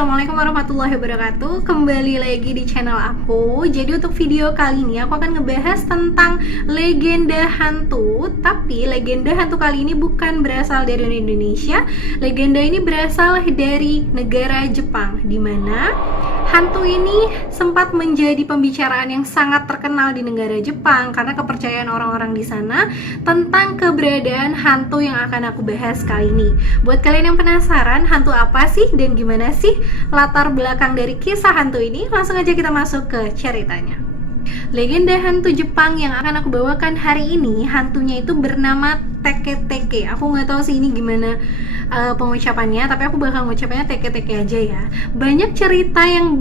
Assalamualaikum warahmatullahi wabarakatuh. Kembali lagi di channel aku. Jadi untuk video kali ini aku akan ngebahas tentang legenda hantu. Tapi legenda hantu kali ini bukan berasal dari Indonesia. Legenda ini berasal dari negara Jepang, dimana hantu ini sempat menjadi pembicaraan yang sangat terkenal di negara Jepang karena kepercayaan orang-orang di sana tentang keberadaan hantu yang akan aku bahas kali ini. Buat kalian yang penasaran hantu apa sih dan gimana sih latar belakang dari kisah hantu ini, langsung aja kita masuk ke ceritanya. Legenda hantu Jepang yang akan aku bawakan hari ini, hantunya itu bernama Teke-Teke. Aku nggak tahu sih ini gimana pengucapannya, tapi aku bakal ngucapnya Teke-Teke aja ya. Banyak cerita yang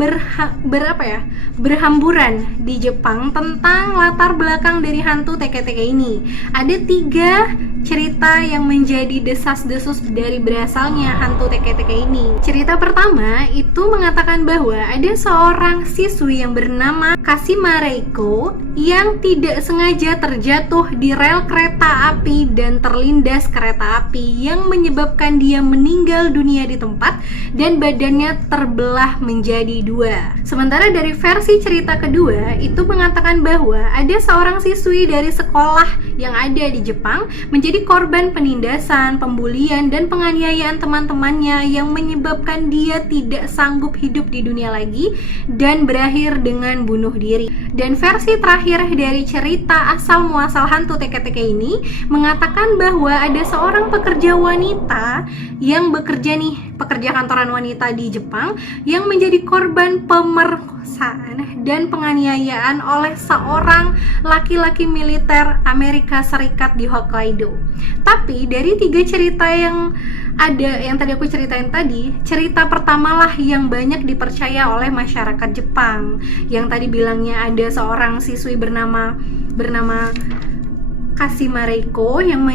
berhamburan di Jepang tentang latar belakang dari hantu Teke-Teke ini. Ada 3 cerita yang menjadi desas-desus dari berasalnya hantu Teke-Teke ini. Cerita pertama itu mengatakan bahwa ada seorang siswi yang bernama Kashima Reiko yang tidak sengaja terjatuh di rel kereta api dan terlindas kereta api yang menyebabkan dia meninggal dunia di tempat dan badannya terbelah menjadi 2. Sementara dari versi cerita kedua itu mengatakan bahwa ada seorang siswi dari sekolah yang ada di Jepang menjadi korban penindasan, pembulian, dan penganiayaan teman-temannya yang menyebabkan dia tidak sanggup hidup di dunia lagi dan berakhir dengan bunuh diri. Dan versi terakhir dari cerita asal muasal hantu Teke-Teke ini mengatakan bahwa ada seorang pekerja wanita yang pekerja kantoran wanita di Jepang yang menjadi korban pemerkosaan dan penganiayaan oleh seorang laki-laki militer Amerika Serikat di Hokkaido. Tapi dari 3 cerita yang ada, yang tadi aku ceritain tadi, cerita pertama lah yang banyak dipercaya oleh masyarakat Jepang. Yang tadi bilangnya ada seorang siswi bernama Kashima Reiko yang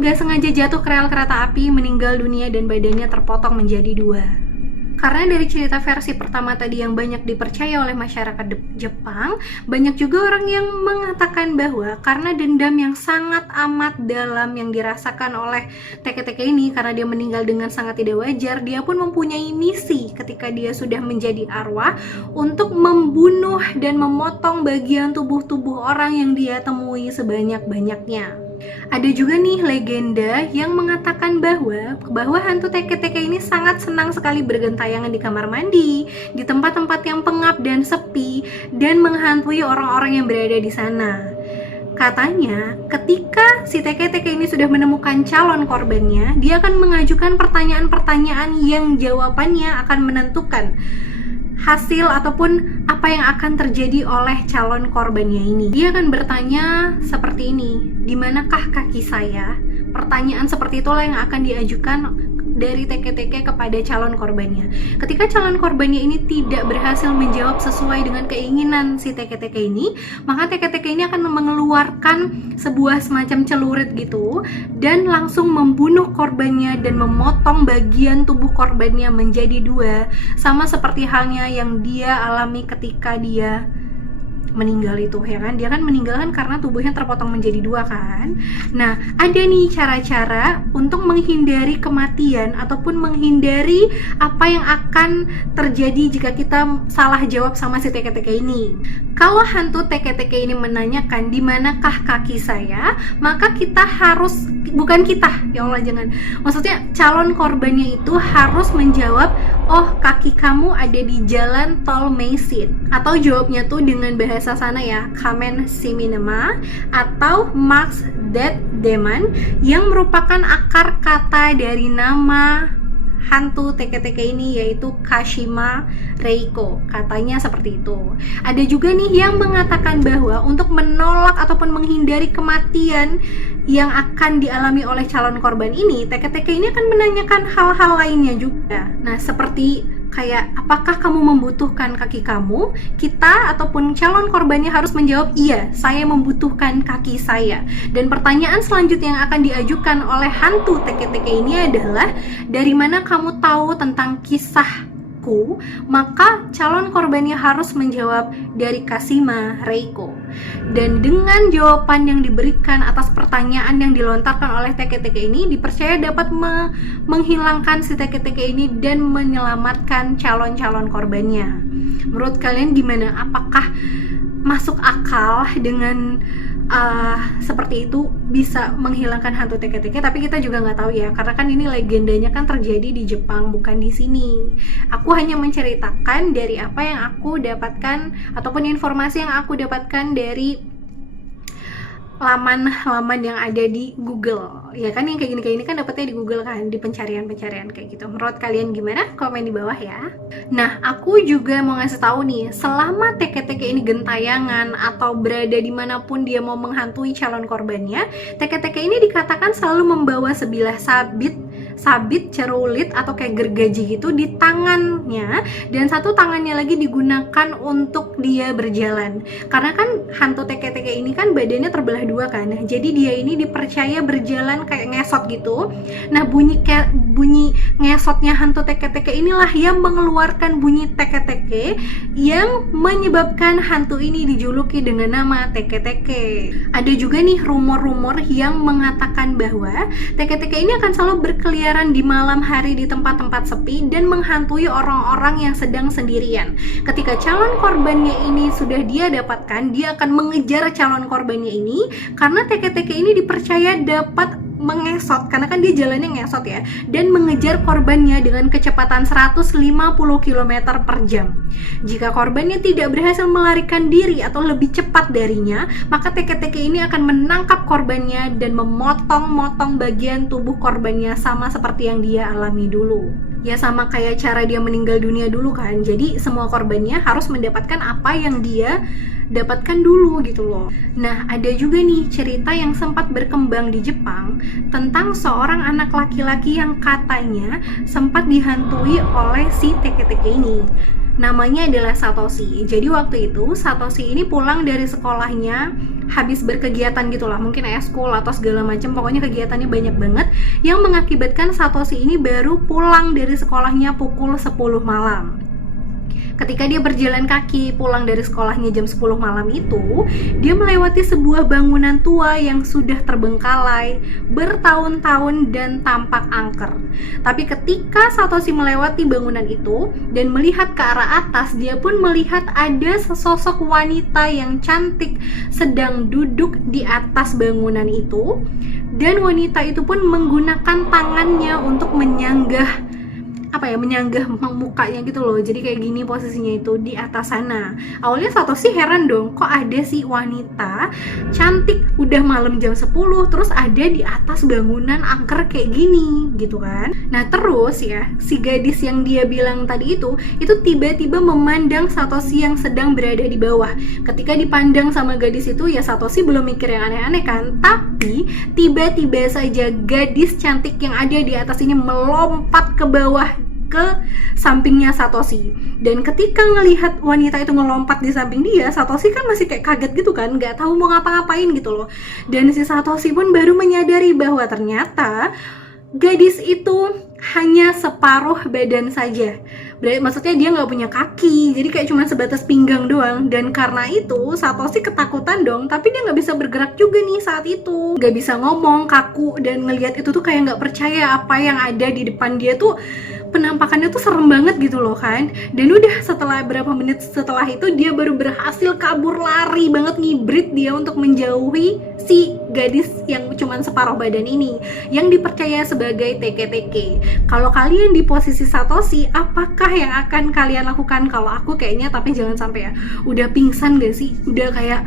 nggak sengaja jatuh ke rel kereta api, meninggal dunia dan badannya terpotong menjadi 2. Karena dari cerita versi pertama tadi yang banyak dipercaya oleh masyarakat Jepang, banyak juga orang yang mengatakan bahwa karena dendam yang sangat amat dalam yang dirasakan oleh Teke-Teke ini karena dia meninggal dengan sangat tidak wajar, dia pun mempunyai misi ketika dia sudah menjadi arwah untuk membunuh dan memotong bagian tubuh-tubuh orang yang dia temui sebanyak-banyaknya. Ada juga nih legenda yang mengatakan bahwa hantu Teke-Teke ini sangat senang sekali bergentayangan di kamar mandi, di tempat-tempat yang pengap dan sepi, dan menghantui orang-orang yang berada di sana. Katanya, ketika si Teke-Teke ini sudah menemukan calon korbannya, dia akan mengajukan pertanyaan-pertanyaan yang jawabannya akan menentukan hasil ataupun apa yang akan terjadi oleh calon korbannya ini. Dia akan bertanya seperti ini, di manakah kaki saya? Pertanyaan seperti itulah yang akan diajukan dari Teke-Teke kepada calon korbannya. Ketika calon korbannya ini tidak berhasil menjawab sesuai dengan keinginan si Teke-Teke ini, maka Teke-Teke ini akan mengeluarkan sebuah semacam celurit gitu dan langsung membunuh korbannya dan memotong bagian tubuh korbannya menjadi 2, sama seperti halnya yang dia alami ketika dia meninggal itu, ya kan? Dia kan meninggal kan karena tubuhnya terpotong menjadi 2 kan. Nah, ada nih cara-cara untuk menghindari kematian ataupun menghindari apa yang akan terjadi jika kita salah jawab sama si Teke-Teke ini. Kalau hantu Teke-Teke ini menanyakan di manakah kaki saya, maka kita harus, bukan kita, ya Allah jangan. Maksudnya calon korbannya itu harus menjawab, oh kaki kamu ada di jalan tol Meisin. Atau jawabnya tuh dengan bahasa sana ya, Kamen Shiminema atau Max Dead Demon, yang merupakan akar kata dari nama hantu Teke-Teke ini, yaitu Kashima Reiko. Katanya seperti itu. Ada juga nih yang mengatakan bahwa untuk menolak ataupun menghindari kematian yang akan dialami oleh calon korban ini, Teke-Teke ini akan menanyakan hal-hal lainnya juga. Nah, seperti kayak, apakah kamu membutuhkan kaki kamu? Kita ataupun calon korbannya harus menjawab, iya, saya membutuhkan kaki saya. Dan pertanyaan selanjutnya yang akan diajukan oleh hantu Teke-Teke ini adalah, dari mana kamu tahu tentang kisah aku, maka calon korbannya harus menjawab dari Kashima Reiko. Dan dengan jawaban yang diberikan atas pertanyaan yang dilontarkan oleh teke-teke ini, dipercaya dapat menghilangkan si teke-teke ini dan menyelamatkan calon-calon korbannya. Menurut kalian gimana? Apakah masuk akal dengan seperti itu bisa menghilangkan hantu teke-teke? Tapi kita juga nggak tahu ya, karena kan ini legendanya kan terjadi di Jepang, bukan di sini. Aku hanya menceritakan dari apa yang aku dapatkan ataupun informasi yang aku dapatkan dari laman-laman yang ada di Google. Ya kan, yang kayak gini kan dapetnya di Google kan, di pencarian-pencarian kayak gitu. Menurut kalian gimana? Komen di bawah ya. Nah, aku juga mau ngasih tahu nih, selama teke-teke ini gentayangan atau berada dimanapun dia mau menghantui calon korbannya, teke-teke ini dikatakan selalu membawa sebilah sabit cerulit atau kayak gergaji gitu di tangannya, dan satu tangannya lagi digunakan untuk dia berjalan. Karena kan hantu teke-teke ini kan badannya terbelah dua kan, jadi dia ini dipercaya berjalan kayak ngesot gitu. Nah, bunyi ngesotnya hantu teke-teke inilah yang mengeluarkan bunyi teke-teke yang menyebabkan hantu ini dijuluki dengan nama teke-teke. Ada juga nih rumor-rumor yang mengatakan bahwa teke-teke ini akan selalu berkeliaran di malam hari di tempat-tempat sepi dan menghantui orang-orang yang sedang sendirian. Ketika calon korbannya ini sudah dia dapatkan, dia akan mengejar calon korbannya ini karena teke-teke ini dipercaya dapat mengesot, karena kan dia jalannya ngesot ya, dan mengejar korbannya dengan kecepatan 150 km per jam. Jika korbannya tidak berhasil melarikan diri atau lebih cepat darinya, maka teke-teke ini akan menangkap korbannya dan memotong-motong bagian tubuh korbannya, sama seperti yang dia alami dulu. Ya, sama kayak cara dia meninggal dunia dulu kan. Jadi semua korbannya harus mendapatkan apa yang dia dapatkan dulu gitu loh. Nah, ada juga nih cerita yang sempat berkembang di Jepang tentang seorang anak laki-laki yang katanya sempat dihantui oleh si teke-teke ini. Namanya adalah Satoshi. Jadi waktu itu Satoshi ini pulang dari sekolahnya habis berkegiatan gitulah, mungkin ekskul atau segala macam, pokoknya kegiatannya banyak banget, yang mengakibatkan Satoshi ini baru pulang dari sekolahnya pukul 10 malam. Ketika dia berjalan kaki pulang dari sekolahnya jam 10 malam itu, dia melewati sebuah bangunan tua yang sudah terbengkalai bertahun-tahun dan tampak angker. Tapi ketika Satoshi melewati bangunan itu dan melihat ke arah atas, dia pun melihat ada sesosok wanita yang cantik sedang duduk di atas bangunan itu, dan wanita itu pun menggunakan tangannya untuk menyanggah mukanya gitu loh. Jadi kayak gini posisinya itu di atas sana. Awalnya Satoshi heran dong, kok ada sih wanita cantik udah malam jam 10 terus ada di atas bangunan angker kayak gini gitu kan. Nah, terus ya, si gadis yang dia bilang tadi itu tiba-tiba memandang Satoshi yang sedang berada di bawah. Ketika dipandang sama gadis itu, ya Satoshi belum mikir yang aneh-aneh kan, tapi tiba-tiba saja gadis cantik yang ada di atas ini melompat ke bawah ke sampingnya Satoshi. Dan ketika ngelihat wanita itu ngelompat di samping dia, Satoshi kan masih kayak kaget gitu kan, nggak tahu mau ngapa-ngapain gitu loh. Dan si Satoshi pun baru menyadari bahwa ternyata gadis itu hanya separuh badan saja. Maksudnya dia nggak punya kaki, jadi kayak cuma sebatas pinggang doang. Dan karena itu Satoshi ketakutan dong, tapi dia nggak bisa bergerak juga nih saat itu, nggak bisa ngomong, kaku, dan ngelihat itu tuh kayak nggak percaya apa yang ada di depan dia tuh. Penampakannya tuh serem banget gitu loh kan. Dan udah setelah berapa menit setelah itu dia baru berhasil kabur, lari banget, ngibrit dia untuk menjauhi si gadis yang cuman separuh badan ini yang dipercaya sebagai teke-teke. Kalau kalian di posisi Satoshi, apakah yang akan kalian lakukan? Kalau aku kayaknya, tapi jangan sampai ya, udah pingsan gak sih? Udah kayak,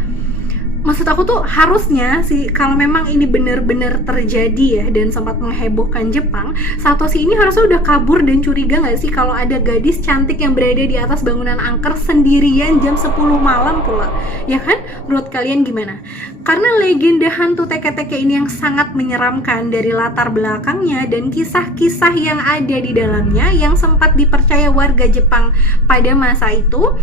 maksud aku tuh harusnya sih, kalau memang ini benar-benar terjadi ya dan sempat menghebohkan Jepang, Satoshi ini harusnya udah kabur dan curiga gak sih kalau ada gadis cantik yang berada di atas bangunan angker sendirian jam 10 malam pula, ya kan? Menurut kalian gimana? Karena legenda hantu teke-teke ini yang sangat menyeramkan dari latar belakangnya dan kisah-kisah yang ada di dalamnya yang sempat dipercaya warga Jepang pada masa itu,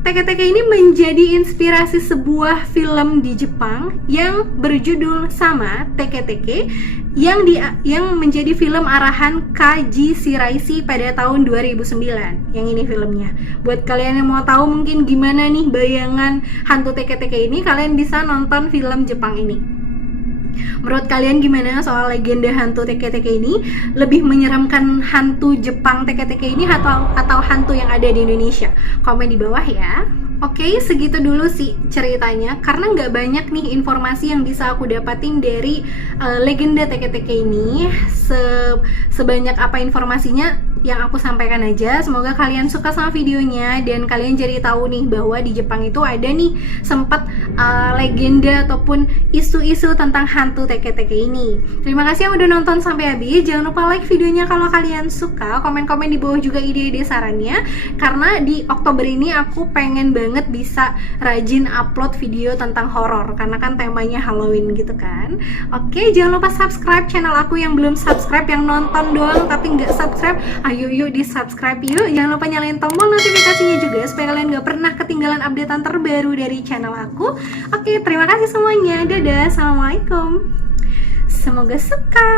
Teke-teke ini menjadi inspirasi sebuah film di Jepang yang berjudul sama, Teke-teke, yang menjadi film arahan Kaji Shiraishi pada tahun 2009. Yang ini filmnya. Buat kalian yang mau tahu mungkin gimana nih bayangan hantu teke-teke ini, kalian bisa nonton film Jepang ini. Menurut kalian gimana soal legenda hantu teke-teke ini? Lebih menyeramkan hantu Jepang teke-teke ini atau hantu yang ada di Indonesia? Komen di bawah ya. Oke, segitu dulu sih ceritanya. Karena nggak banyak nih informasi yang bisa aku dapatin dari legenda teke-teke ini. Sebanyak apa informasinya yang aku sampaikan aja. Semoga kalian suka sama videonya dan kalian jadi tahu nih bahwa di Jepang itu ada nih sempat legenda ataupun isu-isu tentang hantu teke-teke ini. Terima kasih yang udah nonton sampai habis. Jangan lupa like videonya kalau kalian suka. Komen-komen di bawah juga ide-ide sarannya. Karena di Oktober ini aku pengen banget bisa rajin upload video tentang horor karena kan temanya Halloween gitu kan. Oke, jangan lupa subscribe channel aku yang belum subscribe, yang nonton doang tapi nggak subscribe. Ayo yuk di subscribe yuk. Jangan lupa nyalain tombol notifikasinya juga supaya kalian gak pernah ketinggalan updatean terbaru dari channel aku. Oke, terima kasih semuanya. Dadah, assalamualaikum. Semoga suka.